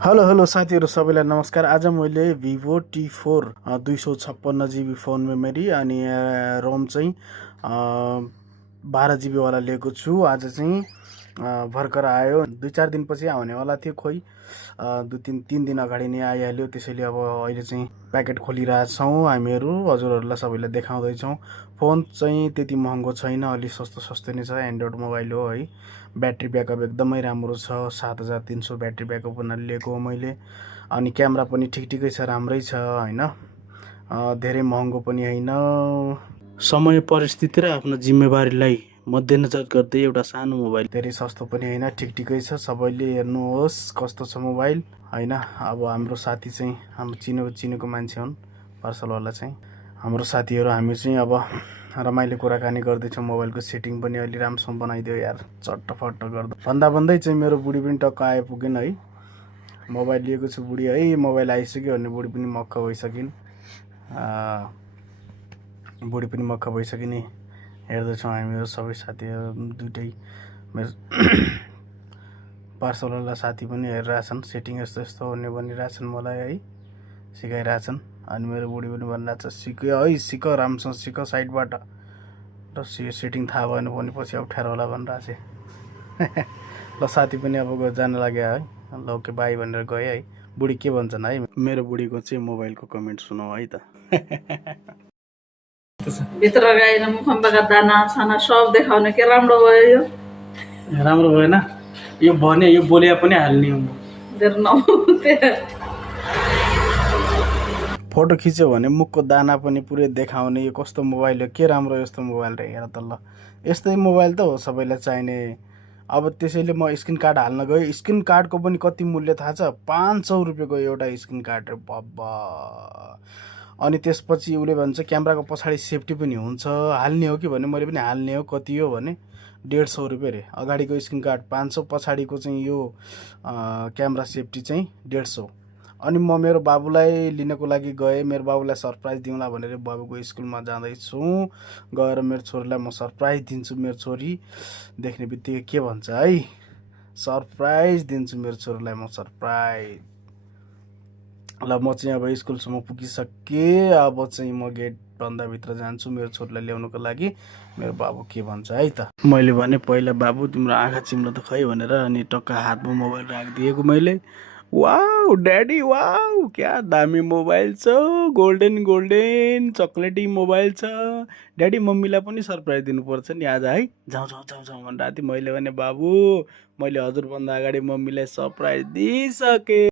Hello hello साथीहरू सबैलाई नमस्कार। आज मैले भिभो टी4 256 GB फोन मेमोरी अनि रोम चाहिँ 12 GB वाला लिएको छु। आज चाहिँ भर्खर आयो, 2-4 दिनपछि आउनेवाला थियो, खोइ 2-3 दिन अगाडि नै आइहाल्यो। त्यसैले अब अहिले चाहिँ प्याकेट खोलिरहेछौँ हामीहरू, हजुरहरूलाई सबैलाई देखाउँदैछौँ। फोन चाहिँ त्यति महँगो छैन, अलिक सस्तो सस्तो नै छ, एन्ड्रोइड मोबाइल हो है। ब्याट्री ब्याकअप एकदमै राम्रो छ, 7300 ब्याट्री ब्याकअप हुनाले लिएको हो मैले। अनि क्यामेरा पनि ठिकै छ, राम्रै छ होइन, धेरै महँगो पनि होइन। समय परिस्थिति र आफ्नो जिम्मेवारीलाई मध्यनजर गर्दै एउटा सानो मोबाइल, धेरै सस्तो पनि होइन, ठिकै छ। सबैले हेर्नुहोस् कस्तो छ मोबाइल होइन। अब हाम्रो साथी चाहिँ हाम्रो चिनेको मान्छे हुन्, पार्सलवाला चाहिँ हाम्रो साथीहरू। हामी चाहिँ अब रमाइलो कुराकानी गर्दैछौँ। मोबाइलको सेटिङ पनि अलि राम्रोसँग बनाइदियो यार, चट्टफट्ट गर्दा भन्दै चाहिँ मेरो बुढी पनि टक्क आइपुगेन है। मोबाइल लिएको छु बुढी है, मोबाइल आइसक्यो भने बुढी पनि मक्ख भइसकिन्। बुढी पनि मक्ख भइसकिने हेर्दैछौँ हामीहरू सबै साथीहरू। दुइटै मेरो पार्सलवाला साथी पनि हेरिरहेछन्, सेटिङ यस्तो यस्तो हुने भनिरहेछन् मलाई है, सिकाइरहेछन्। अनि मेरो बुढी पनि भनिरहेछ, सिक्यो है, सिक राम्रोसँग सिक साइडबाट, र सेटिङ थाहा भएन भने पछि अप्ठ्यारो होला भनिरहेछ। ल साथी पनि अब जान लाग्यो है, ल ओके बाई भनेर गएँ है। बुढी के भन्छन् है, मेरो बुढीको चाहिँ मोबाइलको कमेन्ट सुनौ है त। भित्र गाइन मुखम्बाका दाना साना सब देखाउने के राम्रो भयो यो। राम्रो भएन यो भने, यो बोले पनि हाल्ने हो। फोटो खिच्यो भने मुखको दाना पनि पुरै देखाउने, यो कस्तो मोबाइल हो, के राम्रो यस्तो मोबाइल र हेर त। ल यस्तै मोबाइल त हो सबैलाई चाहिने। अब त्यसैले म स्क्रिन कार्ड हाल्न गएँ, स्क्रिन कार्डको पनि कति मूल्य थाहा छ, 500 रुपियाँको एउटा स्क्रिन कार्ड रे बाबा। अनि त्यसपछि उसले भन्छ क्यामेराको पछाडि सेफ्टी पनि हुन्छ, हाल्ने हो कि भने मैले पनि हाल्ने हो, कति हो भने 150 रुपियाँ रे। अगाडिको स्क्रिन कार्ड 500, पछाडिको चाहिँ यो क्यामेरा सेफ्टी चाहिँ 150। अनि म मेरो बाबुलाई लिनको लागि गएँ, मेरो बाबुलाई सरप्राइज दिउँला भनेर बाबुको स्कुलमा जाँदैछु। गएर मेरो छोरीलाई म सरप्राइज दिन्छु। मेरो छोरी देख्ने बित्तिकै के भन्छ है, सरप्राइज दिन्छु मेरो छोरीलाई म, सरप्राइज। ल म चाहिँ अब स्कुलसम्म पुगिसकेँ, अब चाहिँ म गेटभन्दा भित्र जान्छु मेरो छोरीलाई ल्याउनुको लागि। मेरो बाबु के भन्छ है त। मैले भने पहिला बाबु तिम्रो आँखा चिम्लो त खै भनेर, अनि टक्क हातमा मोबाइल राखिदिएको मैले। वाउ ड्याडी वाउ, क्या दामी मोबाइल छ, गोल्डन गोल्डन चक्लेटी मोबाइल छ। ड्याडी मम्मीलाई पनि सरप्राइज दिनुपर्छ नि आज है, जाउँ जाउँ जाउँ जाउँ भनिरहेको थिएँ। मैले भने बाबु मैले हजुरभन्दा अगाडि मम्मीलाई सरप्राइज दिइसकेँ।